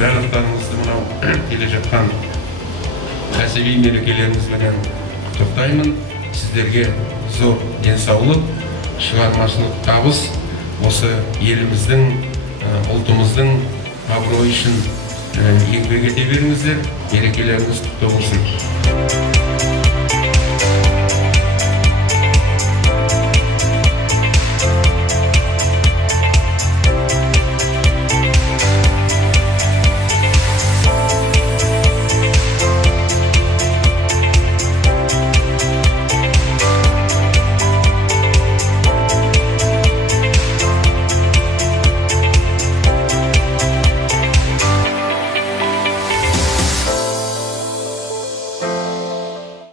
барлықтарыңызды мынау келе жатқан кәсіби мерекелеріңізбен құттықтаймын. Сіздерге зор денсаулық, шығармашылық табыс, осы еліміздің, ұлтымыздың абыройы үшін еңбек ете беріңіздер. Мерекелеріңіз құтты болсын.